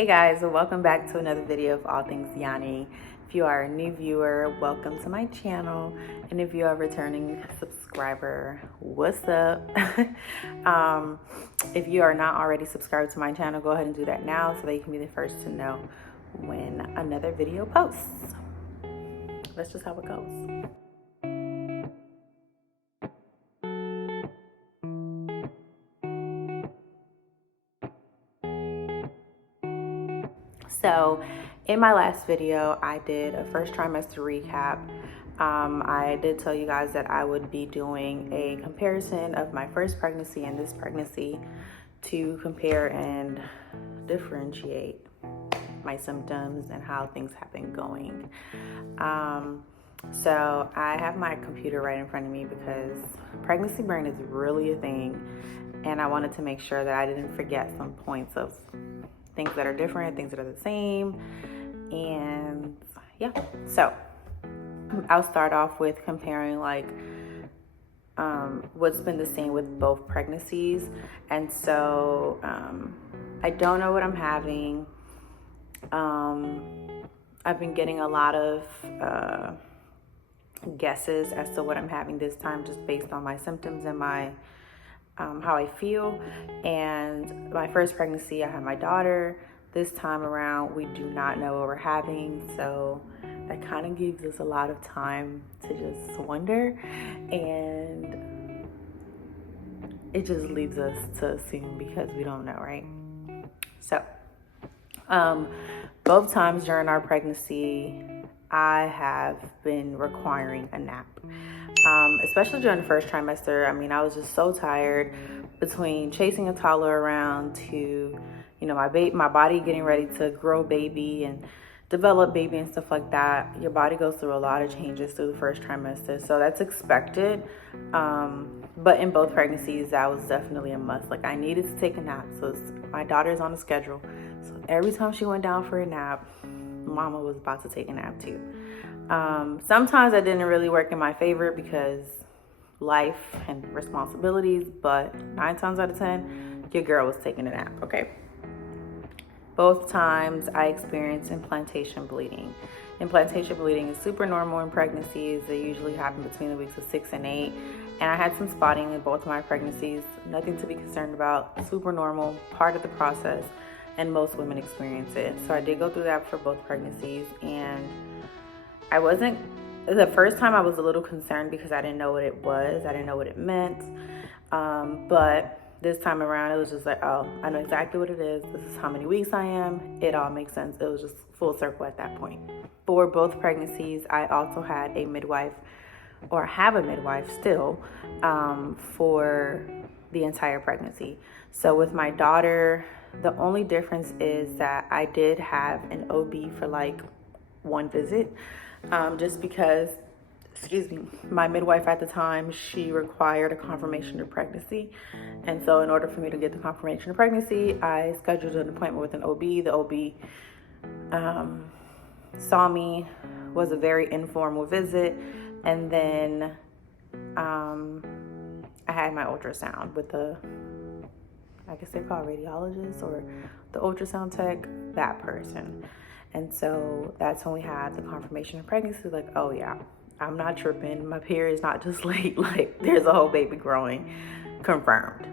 Hey guys, welcome back to another video of All Things Yanni. If you are a new viewer, welcome to my channel. And if you are a returning subscriber, what's up? If you are not already subscribed to my channel, go ahead and do that now so that you can be the first to know when another video posts. That's just how it goes. So in my last video, I did a first trimester recap. I did tell you guys that I would be doing a comparison of my first pregnancy and this pregnancy to compare and differentiate my symptoms and how things have been going. So I have my computer right in front of me because pregnancy brain is really a thing, and I wanted to make sure that I didn't forget some points of things that are different, things that are the same, and yeah. So I'll start off with comparing what's been the same with both pregnancies. And so I don't know what I'm having. I've been getting a lot of guesses as to what I'm having this time, just based on my symptoms and my how I feel. And my first pregnancy, I had my daughter. This time around, we do not know what we're having, so that kind of gives us a lot of time to just wonder, and it just leaves us to assume because we don't know, right? So both times during our pregnancy, I have been requiring a nap. Especially during the first trimester. I mean, I was just so tired between chasing a toddler around to, my body getting ready to grow baby and develop baby and stuff like that. Your body goes through a lot of changes through the first trimester, so that's expected. But in both pregnancies, that was definitely a must. Like, I needed to take a nap. So my daughter's on a schedule, so every time she went down for a nap, mama was about to take a nap too. Sometimes that didn't really work in my favor because life and responsibilities, but 9 times out of 10, your girl was taking a nap, okay? Both times I experienced implantation bleeding. Implantation bleeding is super normal in pregnancies. They usually happen between the weeks of 6 and 8. And I had some spotting in both of my pregnancies. Nothing to be concerned about. Super normal, part of the process, and most women experience it. So I did go through that for both pregnancies, and the first time I was a little concerned because I didn't know what it was. I didn't know what it meant. But this time around, it was just like, oh, I know exactly what it is. This is how many weeks I am. It all makes sense. It was just full circle at that point. For both pregnancies, I also had a midwife, or have a midwife still, for the entire pregnancy. So with my daughter, the only difference is that I did have an OB for like one visit. Just because, my midwife at the time, she required a confirmation of pregnancy. And so in order for me to get the confirmation of pregnancy, I scheduled an appointment with an OB. The OB saw me, was a very informal visit. And then I had my ultrasound with I guess they're called radiologists, or the ultrasound tech, that person. And so that's when we had the confirmation of pregnancy. Like, oh yeah, I'm not tripping. My period's not just late. Like, there's a whole baby growing, confirmed.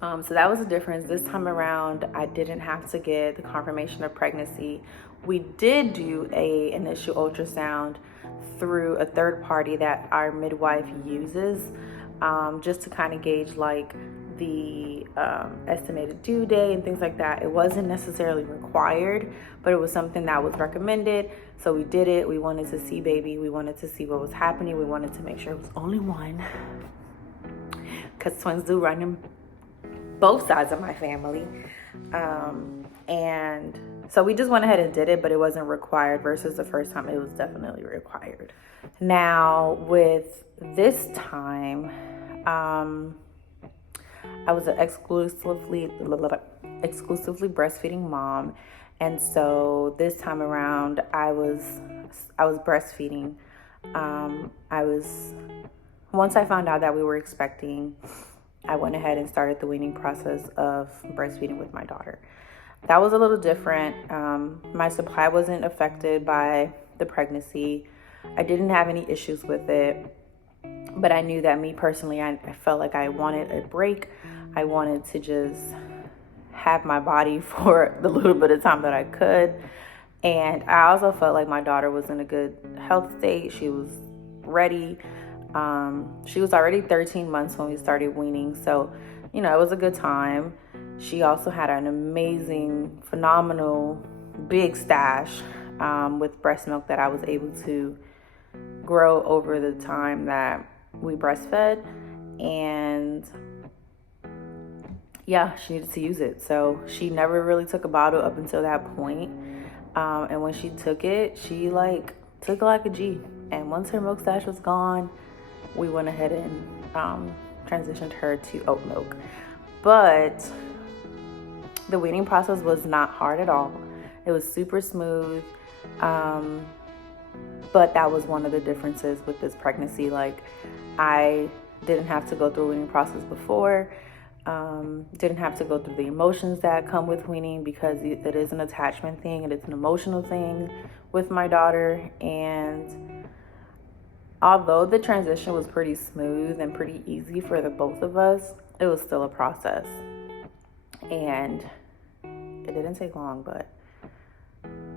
So that was the difference. This time around, I didn't have to get the confirmation of pregnancy. We did do a initial ultrasound through a third party that our midwife uses, just to kind of gauge like the estimated due date and things like that. It wasn't necessarily required, but it was something that was recommended. So we did it. We wanted to see baby. We wanted to see what was happening. We wanted to make sure it was only one, because twins do run in both sides of my family. And so we just went ahead and did it, but it wasn't required, versus the first time it was definitely required. Now with this time, I was an exclusively breastfeeding mom, and so this time around I was breastfeeding. Once I found out that we were expecting, I went ahead and started the weaning process of breastfeeding with my daughter. that was a little different. My supply wasn't affected by the pregnancy. I didn't have any issues with it, but I knew that me personally, I felt like I wanted a break. I wanted to just have my body for the little bit of time that I could. And I also felt like my daughter was in a good health state. She was ready. She was already 13 months when we started weaning. So, it was a good time. She also had an amazing, phenomenal, big stash with breast milk that I was able to grow over the time that we breastfed. And yeah, she needed to use it. So she never really took a bottle up until that point. And when she took it, she took it like a G. And once her milk stash was gone, we went ahead and transitioned her to oat milk. But the weaning process was not hard at all. It was super smooth. But that was one of the differences with this pregnancy. I didn't have to go through a weaning process before. Didn't have to go through the emotions that come with weaning, because it is an attachment thing and it's an emotional thing with my daughter. And although the transition was pretty smooth and pretty easy for the both of us, it was still a process. And it didn't take long, but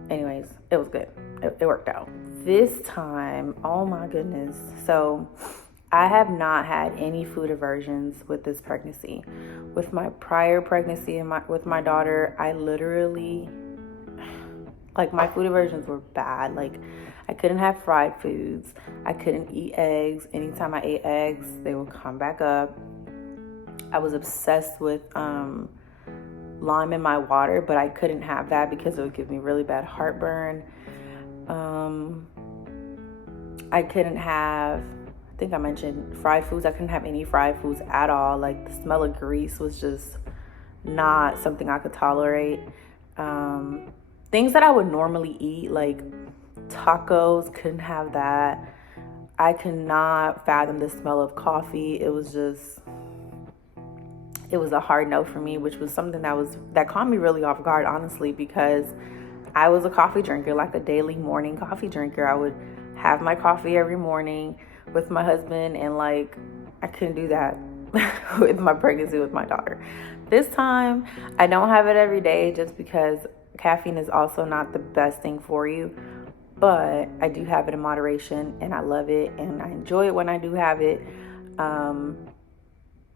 anyways, it was good. It worked out. This time, oh my goodness. So I have not had any food aversions with this pregnancy. With my prior pregnancy and with my daughter, I literally, my food aversions were bad. I couldn't have fried foods. I couldn't eat eggs. Anytime I ate eggs, they would come back up. I was obsessed with lime in my water, but I couldn't have that because it would give me really bad heartburn. I couldn't have, I think I mentioned fried foods. I couldn't have any fried foods at all. The smell of grease was just not something I could tolerate. Things that I would normally eat, like tacos, couldn't have that. I could not fathom the smell of coffee. It was a hard no for me, which was something that caught me really off guard, honestly, because I was a coffee drinker, a daily morning coffee drinker. I would have my coffee every morning with my husband, and I couldn't do that with my pregnancy with my daughter. This time, I don't have it every day just because caffeine is also not the best thing for you, but I do have it in moderation, and I love it, and I enjoy it when I do have it.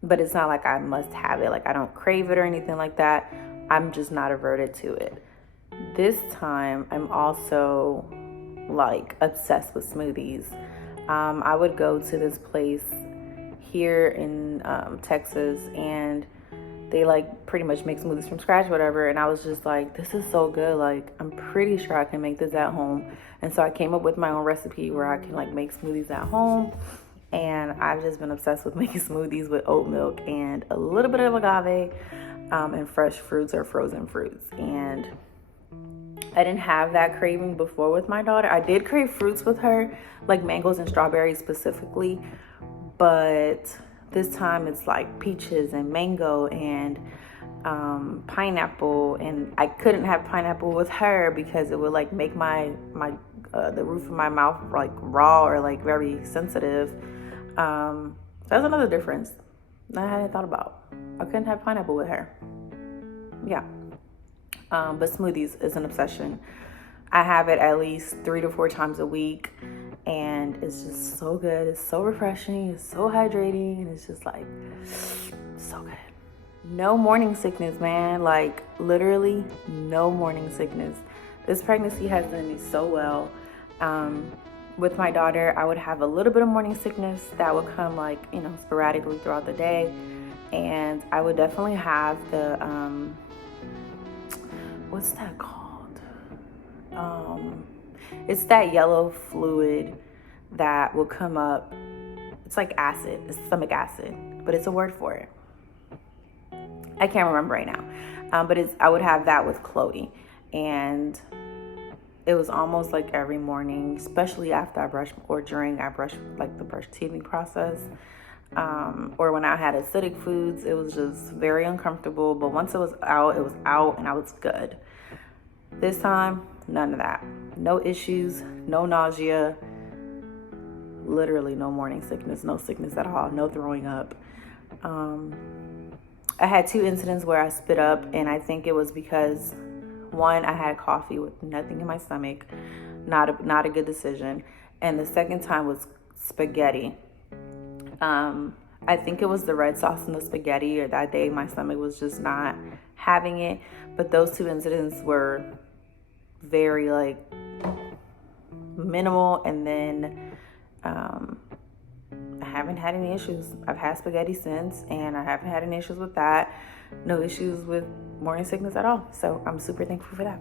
But it's not like I must have it. I don't crave it or anything like that. I'm just not averted to it. This time, I'm also obsessed with smoothies. I would go to this place here in Texas, and they pretty much make smoothies from scratch, whatever. And I was just this is so good. I'm pretty sure I can make this at home. And so I came up with my own recipe where I can make smoothies at home. And I've just been obsessed with making smoothies with oat milk and a little bit of agave and fresh fruits or frozen fruits. And I didn't have that craving before with my daughter. I did crave fruits with her, like mangoes and strawberries specifically. But this time it's peaches and mango and pineapple. And I couldn't have pineapple with her because it would make my the roof of my mouth raw or very sensitive. So that's another difference that I hadn't thought about. I couldn't have pineapple with her. Yeah. But smoothies is an obsession. I have it at least 3 to 4 times a week, and it's just so good. It's so refreshing. It's so hydrating, and it's just so good. No morning sickness, man. Literally no morning sickness. This pregnancy has done me so well. With my daughter, I would have a little bit of morning sickness that would come sporadically throughout the day. And I would definitely have the, what's that called? It's that yellow fluid that will come up. It's acid, it's stomach acid, but it's a word for it. I can't remember right now. But I would have that with Chloe. And it was almost every morning, especially after I brush or during I brush the brush teething process. or when I had acidic foods, it was just very uncomfortable. But once it was out and I was good. This time, none of that. No issues, no nausea, literally no morning sickness, no sickness at all, no throwing up. I had 2 incidents where I spit up, and I think it was because, one, I had coffee with nothing in my stomach, not a good decision, and the second time was spaghetti. I think it was the red sauce in the spaghetti, or that day my stomach was just not having it. But those 2 incidents were very minimal, and then I haven't had any issues. I've had spaghetti since, and I haven't had any issues with that. No issues with morning sickness at all. So I'm super thankful for that.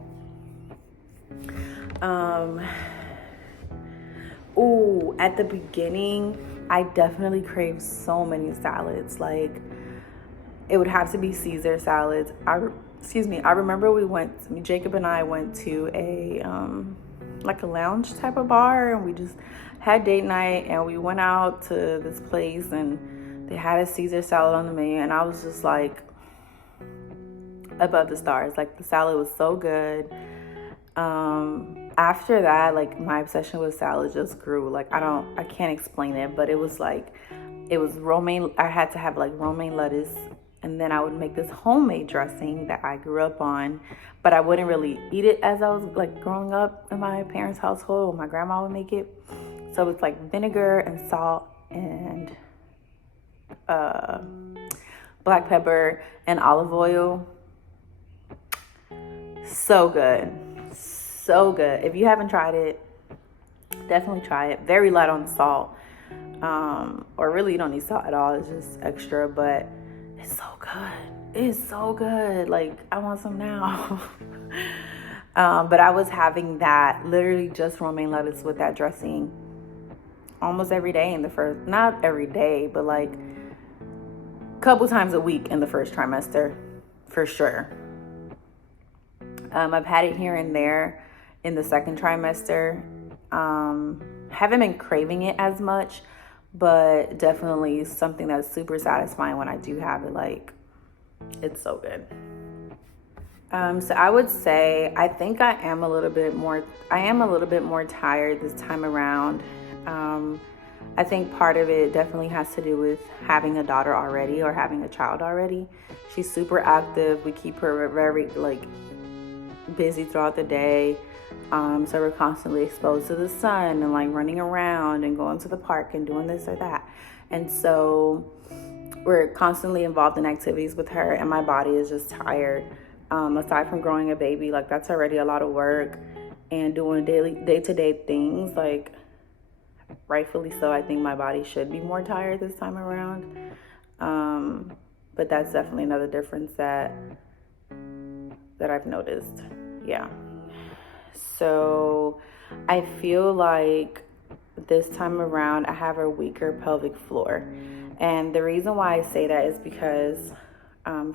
At the beginning, I definitely craved so many salads. Like, it would have to be Caesar salads. I remember Jacob and I went to a lounge type of bar, and we just had date night, and we went out to this place, and they had a Caesar salad on the menu, and I was just like above the stars. Like, the salad was so good. After that, like, my obsession with salad just grew. Like, I can't explain it, but it was romaine. I had to have like romaine lettuce, and then I would make this homemade dressing that I grew up on, but I wouldn't really eat it as I was like growing up in my parents' household. My grandma would make it. So it's like vinegar and salt and black pepper and olive oil. So good. So good. If you haven't tried it, definitely try it. Very light on salt. Or really, you don't need salt at all. It's just extra, but it's so good. It's so good. Like, I want some now. But I was having that, literally just romaine lettuce with that dressing almost every day not every day, but like a couple times a week in the first trimester, for sure. I've had it here and there in the second trimester. Haven't been craving it as much, but definitely something that's super satisfying when I do have it. Like, it's so good. So I would say I think I am a little bit more tired this time around. I think part of it definitely has to do with having a daughter already, or having a child already. She's super active. We keep her very busy throughout the day. So we're constantly exposed to the sun and like running around and going to the park and doing this or that. And so we're constantly involved in activities with her, and my body is just tired. Aside from growing a baby, like, that's already a lot of work, and doing day-to-day things, like, rightfully so, I think my body should be more tired this time around. But that's definitely another difference that I've noticed. Yeah. So I feel like this time around I have a weaker pelvic floor. And the reason why I say that is because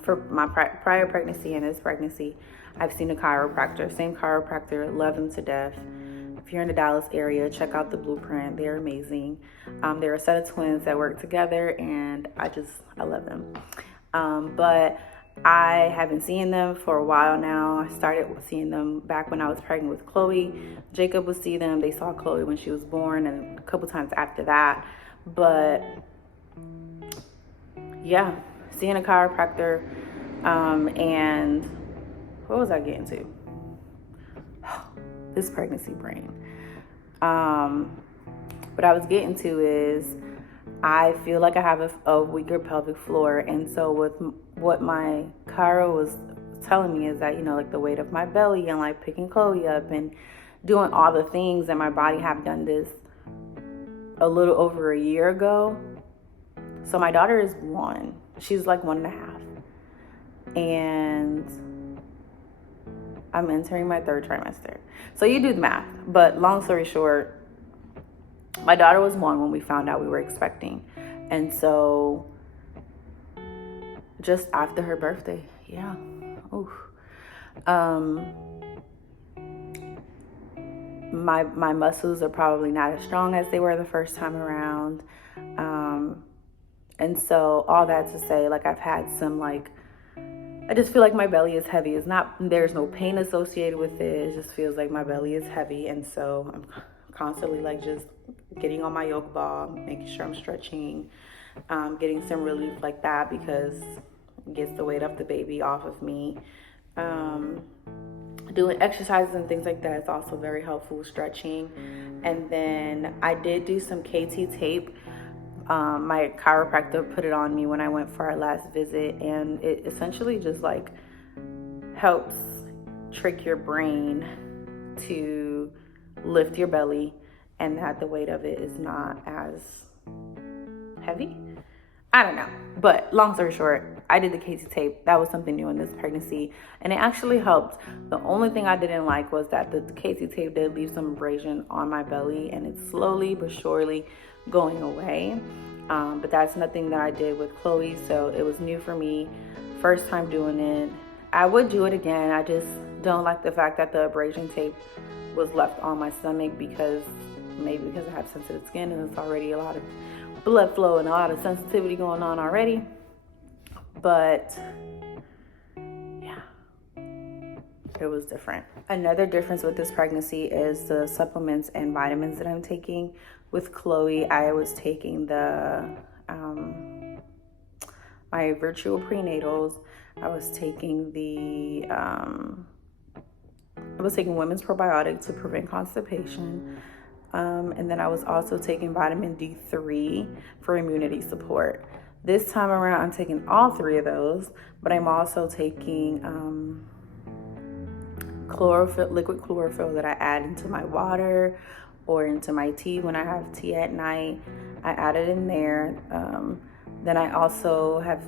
for my prior pregnancy and this pregnancy, I've seen a chiropractor. Same chiropractor, love them to death. If you're in the Dallas area, check out the Blueprint. They're amazing. They're a set of twins that work together, and I love them. But I have been seeing them for a while now. I started seeing them back when I was pregnant with Chloe. Jacob would see them. They saw Chloe when she was born, and a couple times after that. But yeah, seeing a chiropractor. And what was I getting to? This pregnancy brain. What I was getting to is I feel like I have a weaker pelvic floor. And so with what my chiro was telling me is that, like the weight of my belly and like picking Chloe up and doing all the things, and my body have done this a little over a year ago. So my daughter is 1. She's like 1.5. And I'm entering my 3rd trimester. So you do the math. But long story short, my daughter was 1 when we found out we were expecting. And so just after her birthday, yeah. Oof. My muscles are probably not as strong as they were the first time around. And so all that to say, like, I've had some, like, I just feel like my belly is heavy. There's no pain associated with it. It just feels like my belly is heavy. And so I'm constantly like just getting on my yoga ball, making sure I'm stretching, getting some relief like that because it gets the weight of the baby off of me. Doing exercises and things like that is also very helpful, stretching. And then I did do some KT tape. My chiropractor put it on me when I went for our last visit, and it essentially just like helps trick your brain to lift your belly and that the weight of it is not as heavy. I don't know, but long story short, I did the KT tape. That was something new in this pregnancy, and it actually helped. The only thing I didn't like was that the KT tape did leave some abrasion on my belly, and it's slowly but surely going away. But that's nothing that I did with Chloe, so it was new for me. First time doing it. I would do it again. I just don't like the fact that the abrasion tape was left on my stomach because I have sensitive skin and it's already a lot of blood flow and a lot of sensitivity going on already. But yeah, it was different. Another difference with this pregnancy is the supplements and vitamins that I'm taking. With Chloe, I was taking my virtual prenatals. I was taking women's probiotic to prevent constipation. And then I was also taking vitamin D3 for immunity support. This time around, I'm taking all three of those, but I'm also taking liquid chlorophyll that I add into my water or into my tea when I have tea at night. I add it in there. Then I also have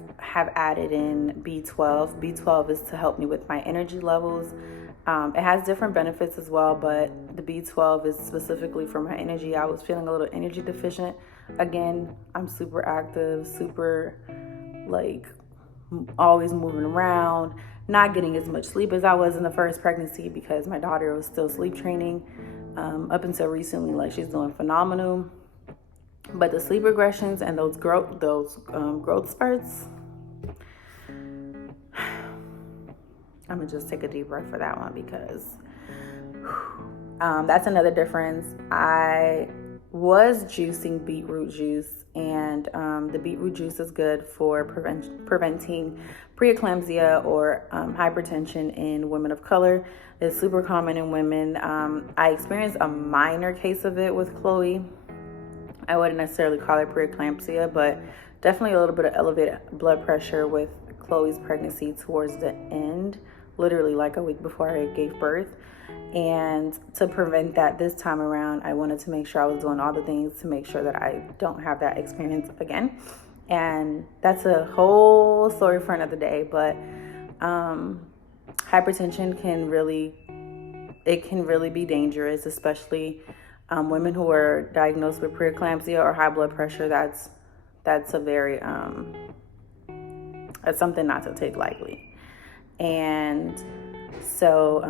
added in B12. B12 is to help me with my energy levels. It has different benefits as well, but the B12 is specifically for my energy. I was feeling a little energy deficient. Again, I'm super active, super like always moving around, not getting as much sleep as I was in the first pregnancy because my daughter was still sleep training. Up until recently, like she's doing phenomenal. But the sleep regressions and those growth spurts, I'm gonna just take a deep breath for that one because that's another difference. I was juicing beetroot juice, and the beetroot juice is good for preventing preeclampsia or hypertension in women of color. It's super common in women. I experienced a minor case of it with Chloe. I wouldn't necessarily call it preeclampsia, but definitely a little bit of elevated blood pressure with Chloe's pregnancy towards the end, literally like a week before I gave birth. And to prevent that this time around, I wanted to make sure I was doing all the things to make sure that I don't have that experience again. And that's a whole story for another day, but hypertension can really be dangerous, especially women who are diagnosed with preeclampsia or high blood pressure. That's a very that's something not to take lightly. And so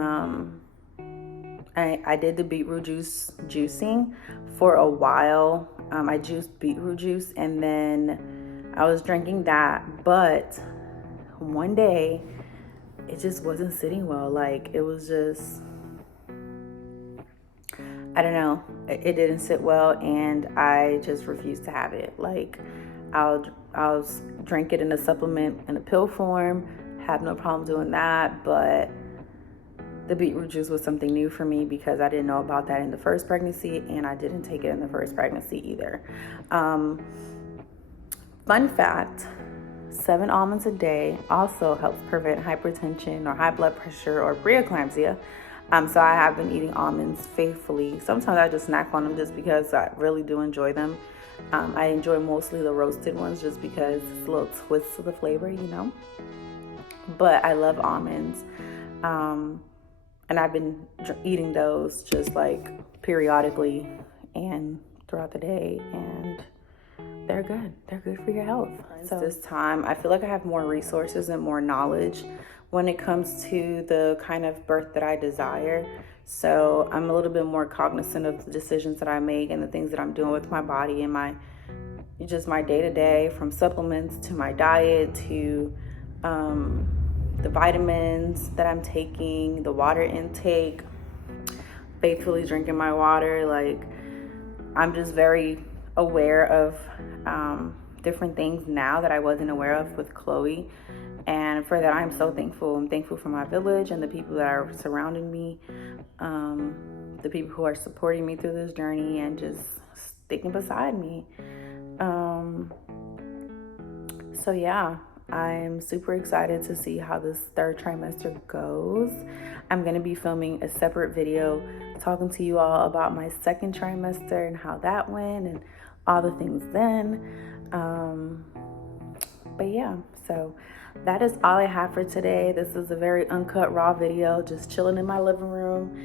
I did the beetroot juicing for a while. I juiced beetroot juice and then I was drinking that, but one day it just wasn't sitting well. Like it was just, I don't know, it didn't sit well, and I just refused to have it. Like I'll drink it in a supplement in a pill form, have no problem doing that, but the beetroot juice was something new for me because I didn't know about that in the first pregnancy, and I didn't take it in the first pregnancy either. Fun fact, 7 almonds a day also helps prevent hypertension or high blood pressure or preeclampsia. So I have been eating almonds faithfully. Sometimes I just snack on them just because I really do enjoy them. I enjoy mostly the roasted ones just because it's a little twist to the flavor, you know. But I love almonds. And I've been eating those just like periodically and throughout the day, and they're good. They're good for your health. So this time, I feel like I have more resources and more knowledge when it comes to the kind of birth that I desire. So I'm a little bit more cognizant of the decisions that I make and the things that I'm doing with my body and just my day-to-day, from supplements to my diet to the vitamins that I'm taking, the water intake, faithfully drinking my water. Like, I'm just very aware of different things now that I wasn't aware of with Chloe. And for that, I'm so thankful. I'm thankful for my village and the people that are surrounding me, the people who are supporting me through this journey and just sticking beside me. So yeah, I'm super excited to see how this third trimester goes. I'm going to be filming a separate video talking to you all about my second trimester and how that went and all the things then. But yeah, so that is all I have for today. This is a very uncut, raw video, just chilling in my living room.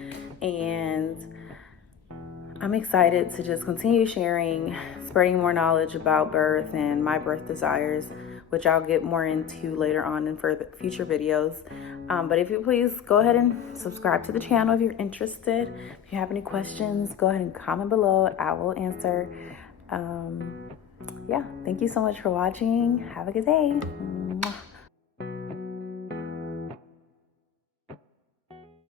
And I'm excited to just continue sharing, spreading more knowledge about birth and my birth desires, which I'll get more into later on in future videos. But if you please go ahead and subscribe to the channel if you're interested. If you have any questions, go ahead and comment below. I will answer. Yeah, thank you so much for watching. Have a good day.